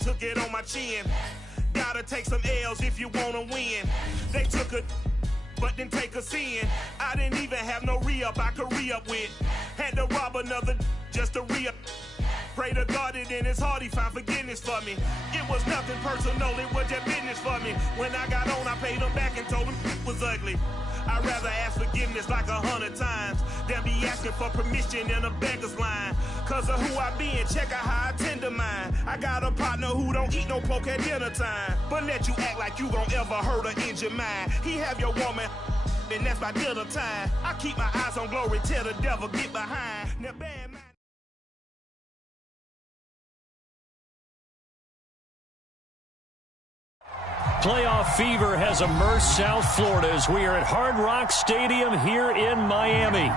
Took it on my chin. Gotta take some L's if you wanna win. They took a but didn't take a sin. I didn't even have no re-up I could re-up with. Had to rob another just to re-up. Pray to God it in his heart he found forgiveness for me. It was nothing personal, it was just business for me. When I got on, I paid him back and told him it was ugly. I'd rather ask forgiveness like 100 times than be asking for permission in a beggar's line. Cause of who I be and check out how I tend to mine. I got a partner who don't eat no pork at dinner time, but let you act like you gon' ever hurt or injure mine. He have your woman and that's by dinner time. I keep my eyes on glory till the devil get behind. Now bad man. Playoff fever has immersed South Florida as we are at Hard Rock Stadium here in Miami.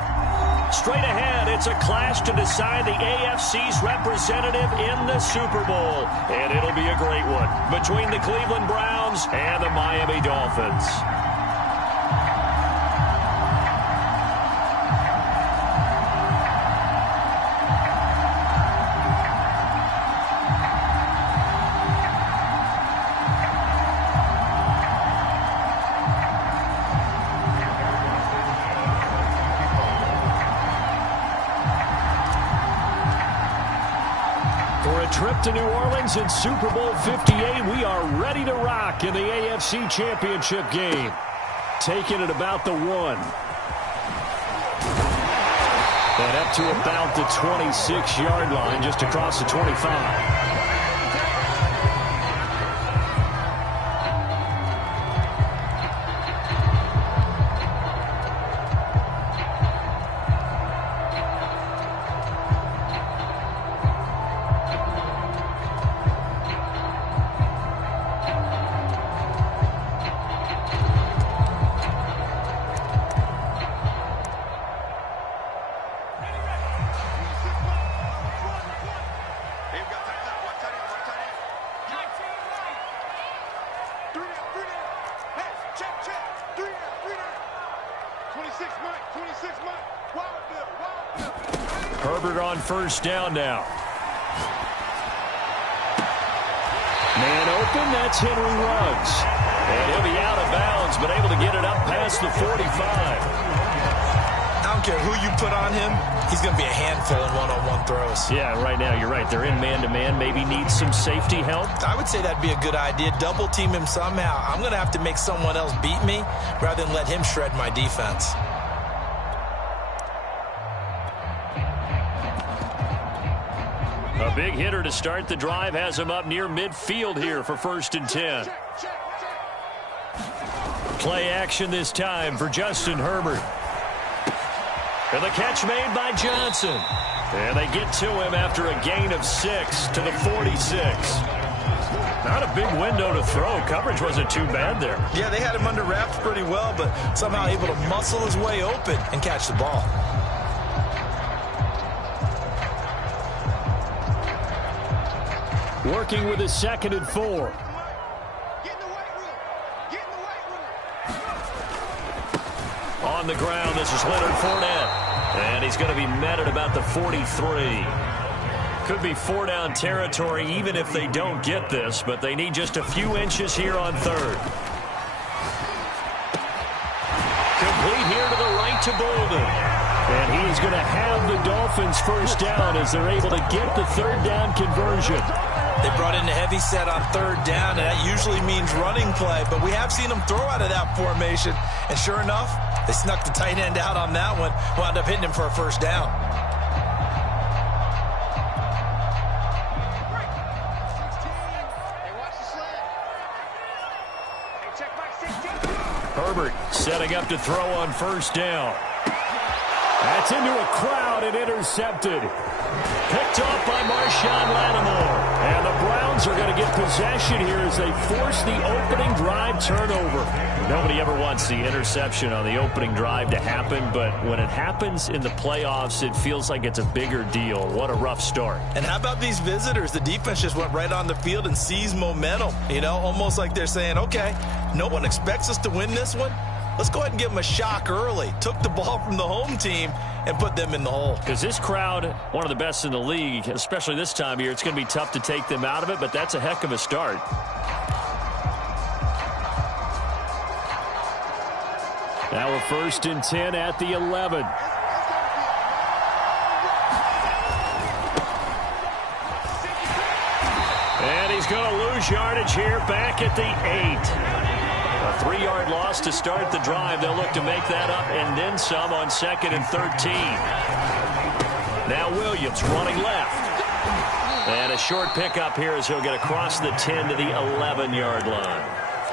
Straight ahead, it's a clash to decide the AFC's representative in the Super Bowl. And it'll be a great one between the Cleveland Browns and the Miami Dolphins. Trip to New Orleans in Super Bowl 58. We are ready to rock in the AFC Championship game. Taking it about the 1. And up to about the 26-yard line, just across the 25. Herbert on first down now. Man open, that's Henry Ruggs. And he'll be out of bounds, but able to get it up past the 45. I don't care who you put on him, he's going to be a handful in one-on-one throws. Yeah, right now, you're right. They're in man-to-man, maybe need some safety help. I would say that'd be a good idea. Double team him somehow. I'm going to have to make someone else beat me rather than let him shred my defense. A big hitter to start the drive has him up near midfield here for 1st and 10. Play action this time for Justin Herbert. And the catch made by Johnson. And they get to him after a gain of 6 to the 46. Not a big window to throw. Coverage wasn't too bad there. Yeah, they had him under wraps pretty well, but somehow able to muscle his way open and catch the ball. Working with his 2nd and 4. On the ground, this is Leonard Fournette. And he's going to be met at about the 43. Could be 4-down territory even if they don't get this, but they need just a few inches here on 3rd. Complete here to the right to Bolden. And he's going to have the Dolphins first down as they're able to get the 3rd down conversion. They brought in a heavy set on 3rd down, and that usually means running play. But we have seen them throw out of that formation. And sure enough, they snuck the tight end out on that one. Wound up hitting him for a 1st down. Herbert setting up to throw on 1st down. That's into a crowd and intercepted. Picked off by Marshawn Lattimore. And the Browns are going to get possession here as they force the opening drive turnover. Nobody ever wants the interception on the opening drive to happen, but when it happens in the playoffs, it feels like it's a bigger deal. What a rough start. And how about these visitors? The defense just went right on the field and seized momentum. You know, almost like they're saying, okay, no one expects us to win this one. Let's go ahead and give them a shock early. Took the ball from the home team and put them in the hole. Because this crowd, one of the best in the league, especially this time of year, it's going to be tough to take them out of it, but that's a heck of a start. Now we're 1st and 10 at the 11. And he's going to lose yardage here back at the 8. A 3-yard loss to start the drive. They'll look to make that up and then some on 2nd and 13. Now Williams running left. And a short pickup here as he'll get across the 10 to the 11-yard line.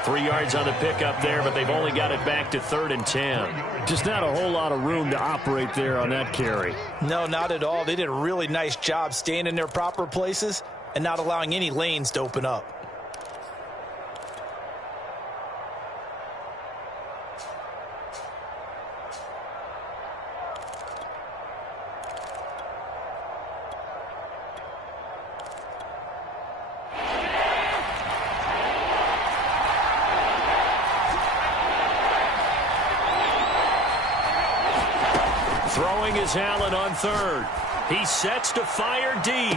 3 yards on the pickup there, but they've only got it back to 3rd and 10. Just not a whole lot of room to operate there on that carry. No, not at all. They did a really nice job staying in their proper places and not allowing any lanes to open up. Throwing is Allen on 3rd. He sets to fire deep.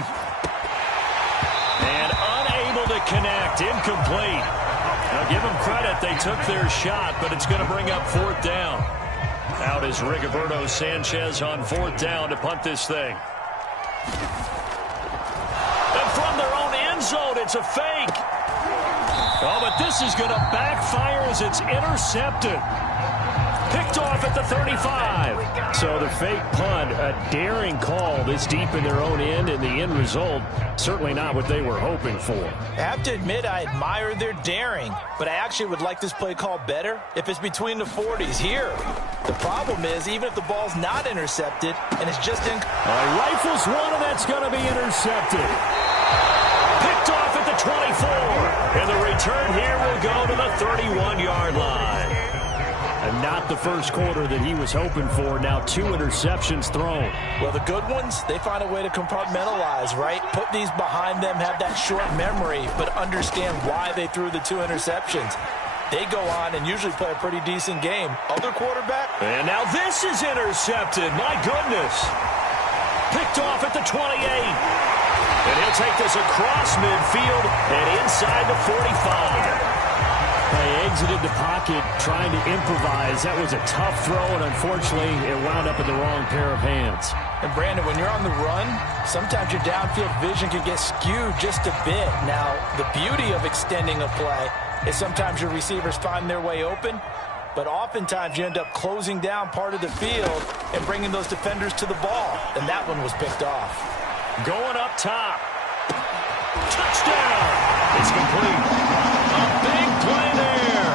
And unable to connect. Incomplete. Now give them credit. They took their shot, but it's going to bring up 4th down. Out is Rigoberto Sanchez on 4th down to punt this thing. And from their own end zone, it's a fake. Oh, but this is going to backfire as it's intercepted. Picked off at the 35. So the fake punt, a daring call this deep in their own end, and the end result, certainly not what they were hoping for. I have to admit, I admire their daring, but I actually would like this play call better if it's between the 40s here. The problem is, even if the ball's not intercepted, and it's just in... Rifles one, and that's going to be intercepted. Picked off at the 24. And the return here will go to the 31-yard line. And not the first quarter that he was hoping for. Now 2 interceptions thrown. Well, the good ones, they find a way to compartmentalize, right? Put these behind them, have that short memory, but understand why they threw the 2 interceptions. They go on and usually play a pretty decent game. Other quarterback. And now this is intercepted. My goodness. Picked off at the 28. And he'll take this across midfield and inside the 45. They exited the pocket trying to improvise. That was a tough throw, and unfortunately, it wound up in the wrong pair of hands. And, Brandon, when you're on the run, sometimes your downfield vision can get skewed just a bit. Now, the beauty of extending a play is sometimes your receivers find their way open, but oftentimes you end up closing down part of the field and bringing those defenders to the ball, and that one was picked off. Going up top. Touchdown. It's complete. A big play there.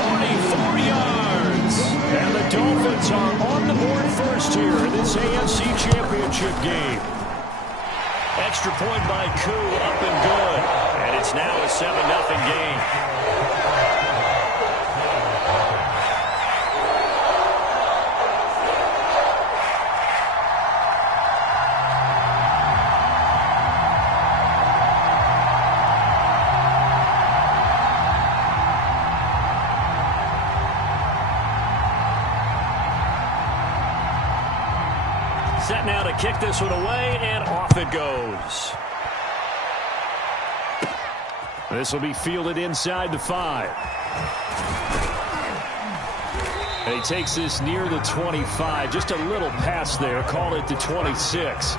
44 yards. And the Dolphins are on the board first here in this AFC Championship game. Extra point by Koo, up and good. And it's now a 7-0 game. Set now to kick this one away, and off it goes. This will be fielded inside the 5. And he takes this near the 25. Just a little pass there. Call it the 26.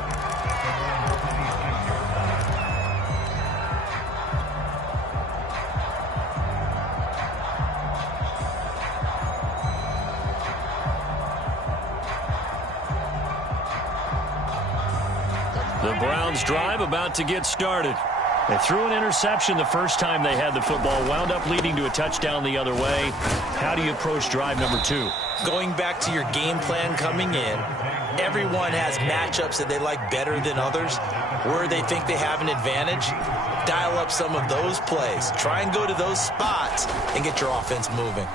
The Browns drive about to get started. They threw an interception the first time they had the football, wound up leading to a touchdown the other way. How do you approach drive number 2? Going back to your game plan coming in, everyone has matchups that they like better than others, where they think they have an advantage. Dial up some of those plays. Try and go to those spots and get your offense moving.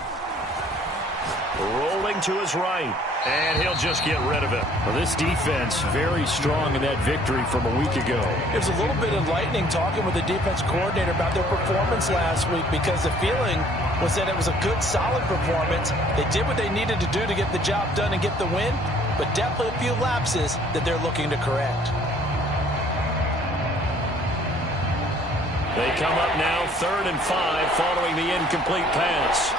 Rolling to his right. And he'll just get rid of it. Well, this defense very strong in that victory from a week ago. It was a little bit enlightening talking with the defense coordinator about their performance last week, because the feeling was that it was a good, solid performance. They did what they needed to do to get the job done and get the win, but definitely a few lapses that they're looking to correct. They come up now 3rd and 5 following the incomplete pass.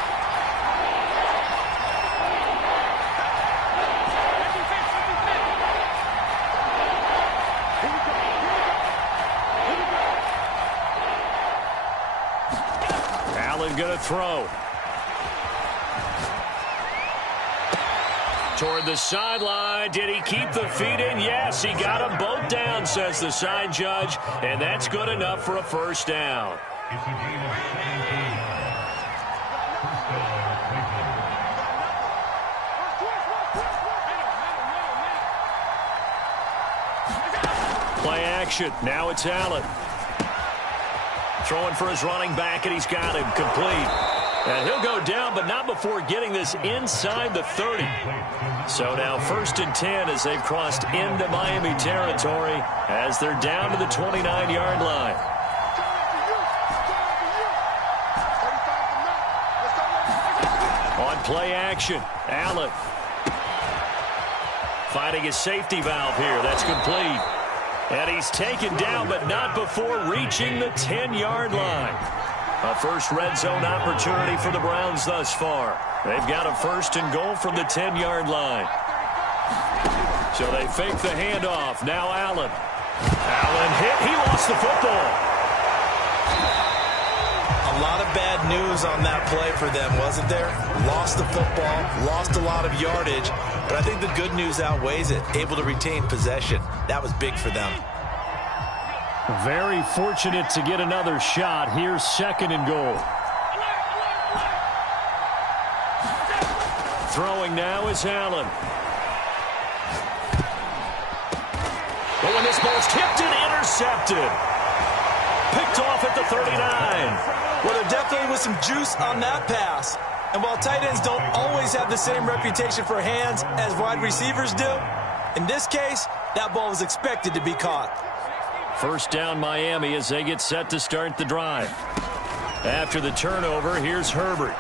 Allen going to throw. Toward the sideline. Did he keep the feet in? Yes, he got them both down, says the side judge, and that's good enough for a first down. Play action. Now it's Allen. Throwing for his running back, and he's got him complete. And he'll go down, but not before getting this inside the 30. So now 1st and 10 as they've crossed into Miami territory as they're down to the 29-yard line. On play action, Allen. Finding his safety valve here. That's complete. And he's taken down, but not before reaching the 10-yard line. A first red zone opportunity for the Browns thus far. They've got a 1st and goal from the 10-yard line. So they fake the handoff. Now Allen. Allen hit. He lost the football. A lot of bad news on that play for them, wasn't there? Lost the football, lost a lot of yardage, but I think the good news outweighs it. Able to retain possession. That was big for them. Very fortunate to get another shot. Here's 2nd and goal. Throwing now is Allen. But when this ball's tipped and intercepted. Picked off at the 39. Well, there definitely was some juice on that pass. And while tight ends don't always have the same reputation for hands as wide receivers do, in this case, that ball was expected to be caught. First down Miami as they get set to start the drive. After the turnover, here's Herbert.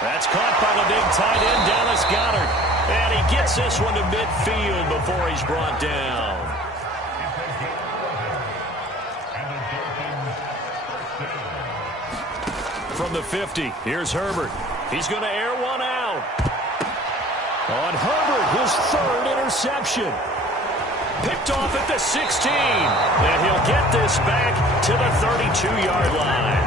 That's caught by the big tight end, Dallas Goedert. And he gets this one to midfield before he's brought down. From the 50, here's Herbert. He's going to air one out. On Herbert, his 3rd interception. Picked off at the 16. And he'll get this back to the 32-yard line.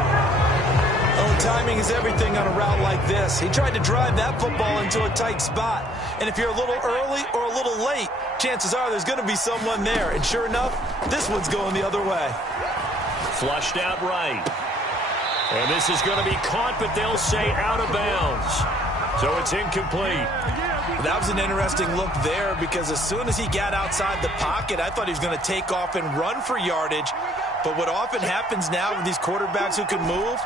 Oh, timing is everything on a route like this. He tried to drive that football into a tight spot. And if you're a little early or a little late, chances are there's going to be someone there. And sure enough, this one's going the other way. Flushed out right. And this is going to be caught, but they'll say out of bounds. So it's incomplete. That was an interesting look there, because as soon as he got outside the pocket, I thought he was going to take off and run for yardage. But what often happens now with these quarterbacks who can move,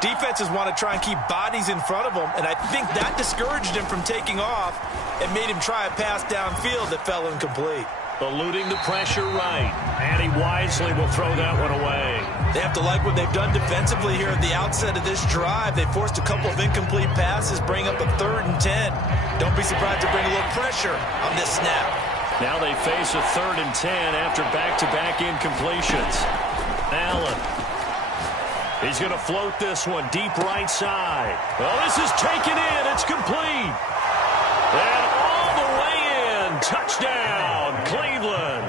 defenses want to try and keep bodies in front of them, and I think that discouraged him from taking off and made him try a pass downfield that fell incomplete. Eluding the pressure right, and he wisely will throw that one away. They have to like what they've done defensively here at the outset of this drive. They forced a couple of incomplete passes, bring up a 3rd and 10. Don't be surprised to bring a little pressure on this snap. Now they face a 3rd and 10 after back-to-back incompletions. Allen. He's going to float this one deep right side. Well, this is taken in. It's complete. And all the way in. Touchdown, Cleveland.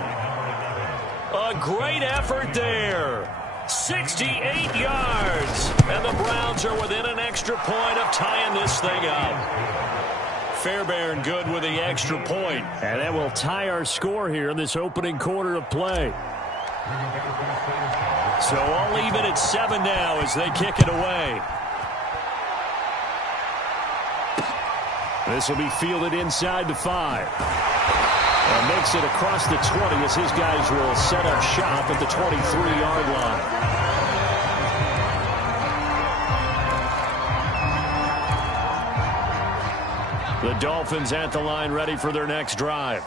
A great effort there. 68 yards. And the Browns are within an extra point of tying this thing up. Fairbairn good with the extra point. And that will tie our score here in this opening quarter of play. So all even at 7 now as they kick it away. This will be fielded inside the 5. And makes it across the 20 as his guys will set up shop at the 23-yard line. The Dolphins at the line ready for their next drive.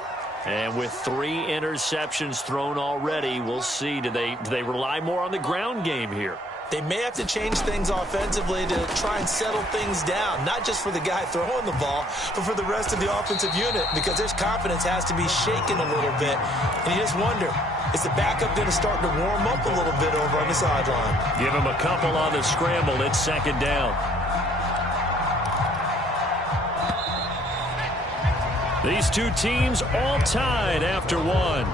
And with 3 interceptions thrown already, we'll see. Do they rely more on the ground game here? They may have to change things offensively to try and settle things down, not just for the guy throwing the ball, but for the rest of the offensive unit, because their confidence has to be shaken a little bit. And you just wonder, is the backup going to start to warm up a little bit over on the sideline? Give him a couple on the scramble. It's second down. These two teams all tied after one.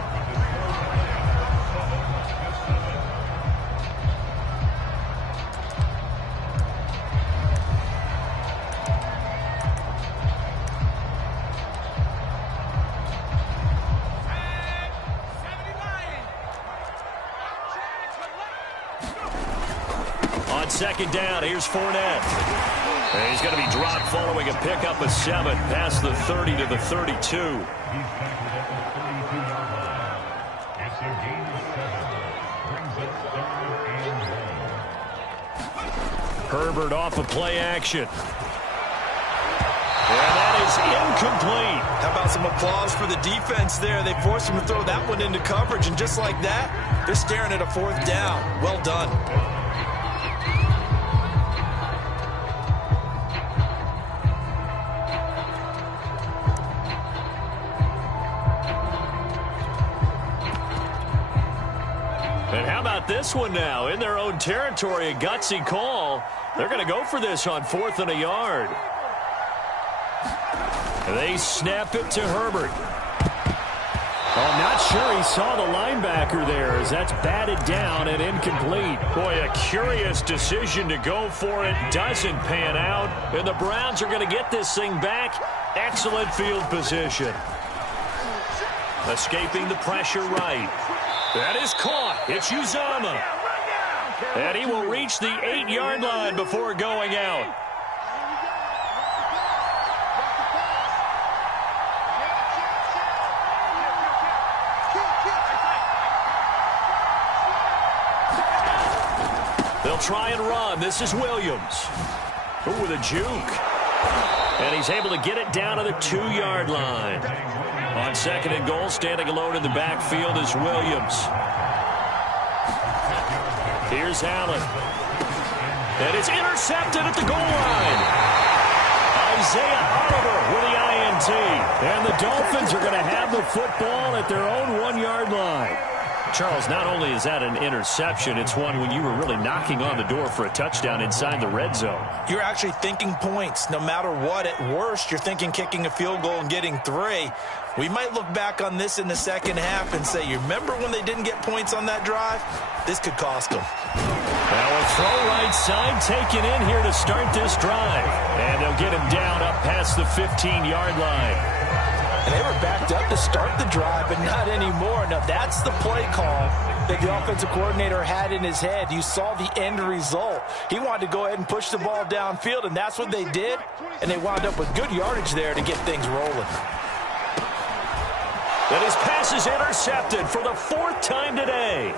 On second down, here's Fournette. And he's going to be dropped following a pickup of 7 past the 30 to the 32. Herbert off of play action. And that is incomplete. How about some applause for the defense there? They forced him to throw that one into coverage, and just like that, they're staring at a 4th down. Well done. And how about this one now? In their own territory, a gutsy call. They're going to go for this on 4th and a yard. They snap it to Herbert. Oh, I'm not sure he saw the linebacker there as that's batted down and incomplete. Boy, a curious decision to go for it. Doesn't pan out. And the Browns are going to get this thing back. Excellent field position. Escaping the pressure right. That is caught. It's Uzama. And he will reach the 8-yard line before going out. They'll try and run. This is Williams. Ooh, with a juke. And he's able to get it down to the 2-yard line. On second and goal, standing alone in the backfield is Williams. Here's Allen. And it's intercepted at the goal line. Isaiah Oliver with the INT. And the Dolphins are going to have the football at their own 1-yard line. Charles, not only is that an interception, it's one when you were really knocking on the door for a touchdown inside the red zone. You're actually thinking points. No matter what, at worst, you're thinking kicking a field goal and getting 3. We might look back on this in the second half and say, you remember when they didn't get points on that drive? This could cost them. Now a throw right side taken in here to start this drive. And they'll get him down up past the 15-yard line. And they were backed up to start the drive, but not anymore. Now, that's the play call that the offensive coordinator had in his head. You saw the end result. He wanted to go ahead and push the ball downfield, and that's what they did. And they wound up with good yardage there to get things rolling. And his pass is intercepted for the 4th time today.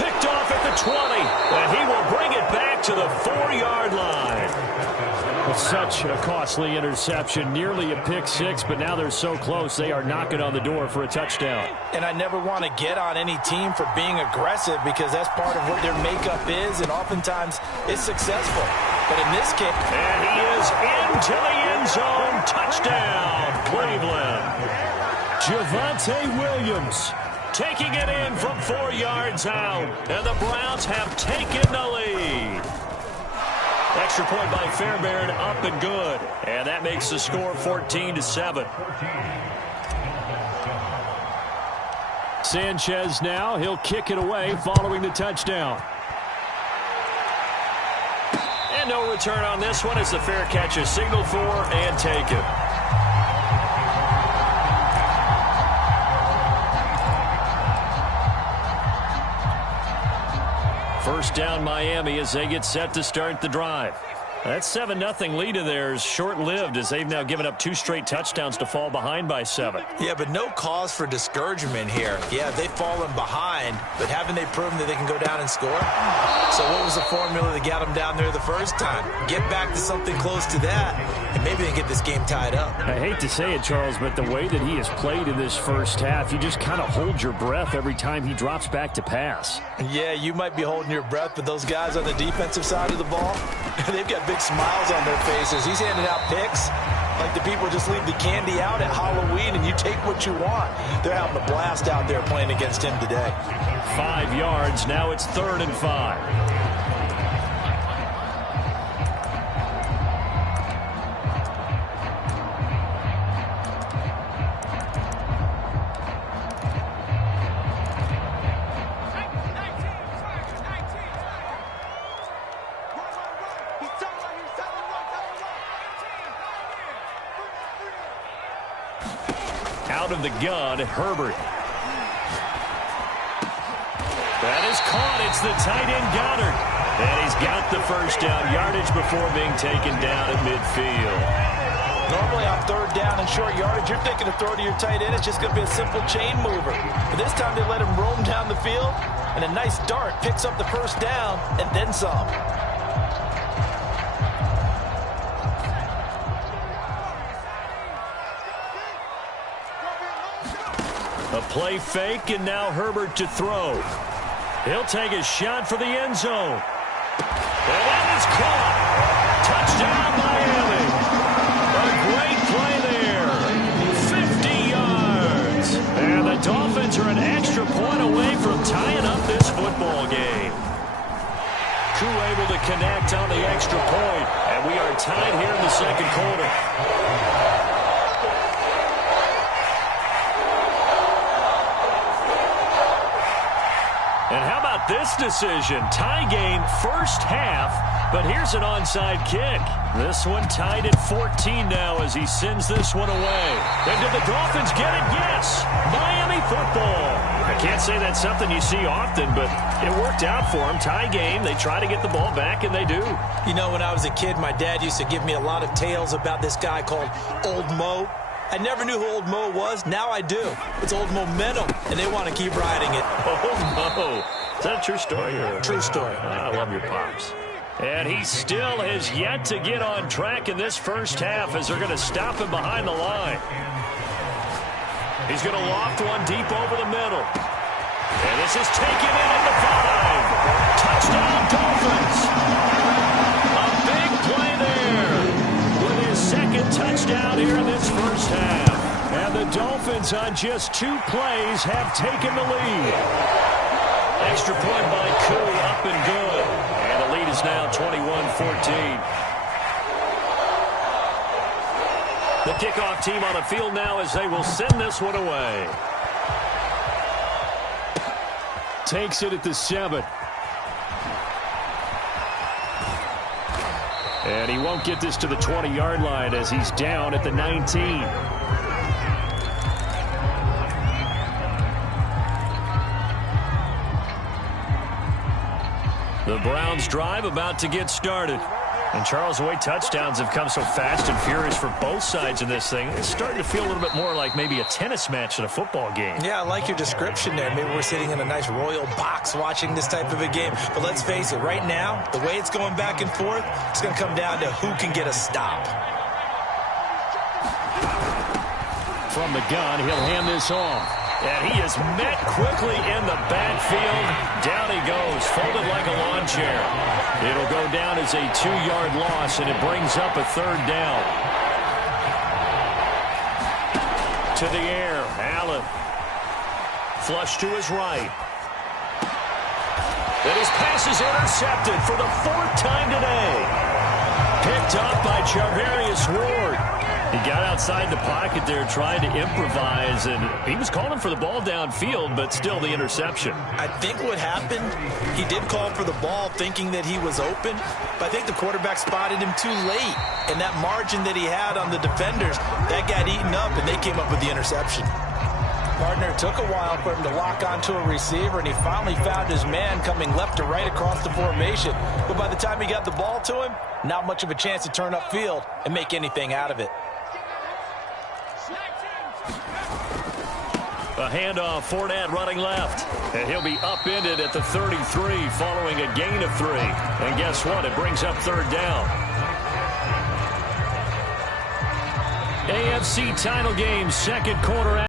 Picked off at the 20, and he will bring it back to the 4-yard line. Such a costly interception, nearly a pick 6, but now they're so close they are knocking on the door for a touchdown. And I never want to get on any team for being aggressive because that's part of what their makeup is, and oftentimes it's successful. But in this case... And he is into the end zone. Touchdown, Cleveland. Javonte Williams taking it in from 4 yards out, and the Browns have taken the lead. Extra point by Fairbairn, up and good. And that makes the score 14-7. Sanchez now, he'll kick it away following the touchdown. And no return on this one as the fair catch is signaled for and taken. First down Miami as they get set to start the drive. That 7-0 lead of theirs short-lived as they've now given up 2 straight touchdowns to fall behind by 7. Yeah, but no cause for discouragement here. Yeah, they've fallen behind, but haven't they proven that they can go down and score? So what was the formula that got them down there the first time? Get back to something close to that, and maybe they get this game tied up. I hate to say it, Charles, but the way that he has played in this first half, you just kind of hold your breath every time he drops back to pass. Yeah, you might be holding your breath, but those guys on the defensive side of the ball, they've got big smiles on their faces. He's handing out picks like the people just leave the candy out at Halloween and you take what you want. They're having a blast out there playing against him today. 5 yards. Now it's 3rd and 5. Out of the gun, Herbert. That is caught. It's the tight end, Goddard. And he's got the first down yardage before being taken down at midfield. Normally on 3rd down and short yardage, you're thinking to throw to your tight end. It's just going to be a simple chain mover. But this time they let him roam down the field, and a nice dart picks up the first down and then some. A play fake, and now Herbert to throw. He'll take a shot for the end zone. And that is caught. Touchdown, Miami. A great play there. 50 yards. And the Dolphins are an extra point away from tying up this football game. Koo able to connect on the extra point, and we are tied here in the second quarter. And how about this decision? Tie game first half, but here's an onside kick. This one tied at 14 now as he sends this one away. And did the Dolphins get it? Yes! Miami football. I can't say that's something you see often, but it worked out for them. Tie game, they try to get the ball back, and they do. You know, when I was a kid, my dad used to give me a lot of tales about this guy called Old Mo. I never knew who Old Mo was. Now I do. It's Old Momentum, and they want to keep riding it. Old Mo. Is that a true story? True story. I love your pops. And he still has yet to get on track in this first half as they're going to stop him behind the line. He's going to loft one deep over the middle. And this is taken in at the 5. Touchdown, Dolphins. A big play there with his second touchdown here in this first half. And the Dolphins on just 2 plays have taken the lead. Extra point by Koo, up and good. And the lead is now 21-14. The kickoff team on the field now as they will send this one away. Takes it at the 7. And he won't get this to the 20-yard line as he's down at the 19. The Browns drive about to get started. And Charles, the way touchdowns have come so fast and furious for both sides of this thing, it's starting to feel a little bit more like maybe a tennis match than a football game. Yeah, I like your description there. Maybe we're sitting in a nice royal box watching this type of a game. But let's face it, right now, the way it's going back and forth, it's going to come down to who can get a stop. From the gun, he'll hand this off. And he is met quickly in the backfield. Down he goes, folded like a lawn chair. It'll go down as a 2-yard loss, and it brings up a 3rd down. To the air, Allen. Flush to his right. And his pass is intercepted for the 4th time today. Picked up by Charvarius Ward. He got outside the pocket there trying to improvise, and he was calling for the ball downfield, but still the interception. I think what happened, he did call for the ball thinking that he was open, but I think the quarterback spotted him too late, and that margin that he had on the defenders, that got eaten up, and they came up with the interception. Partner, took a while for him to lock onto a receiver, and he finally found his man coming left to right across the formation. But by the time he got the ball to him, not much of a chance to turn upfield and make anything out of it. A handoff, Fournette running left. And he'll be upended at the 33 following a gain of 3. And guess what? It brings up third down. AFC title game, second quarter.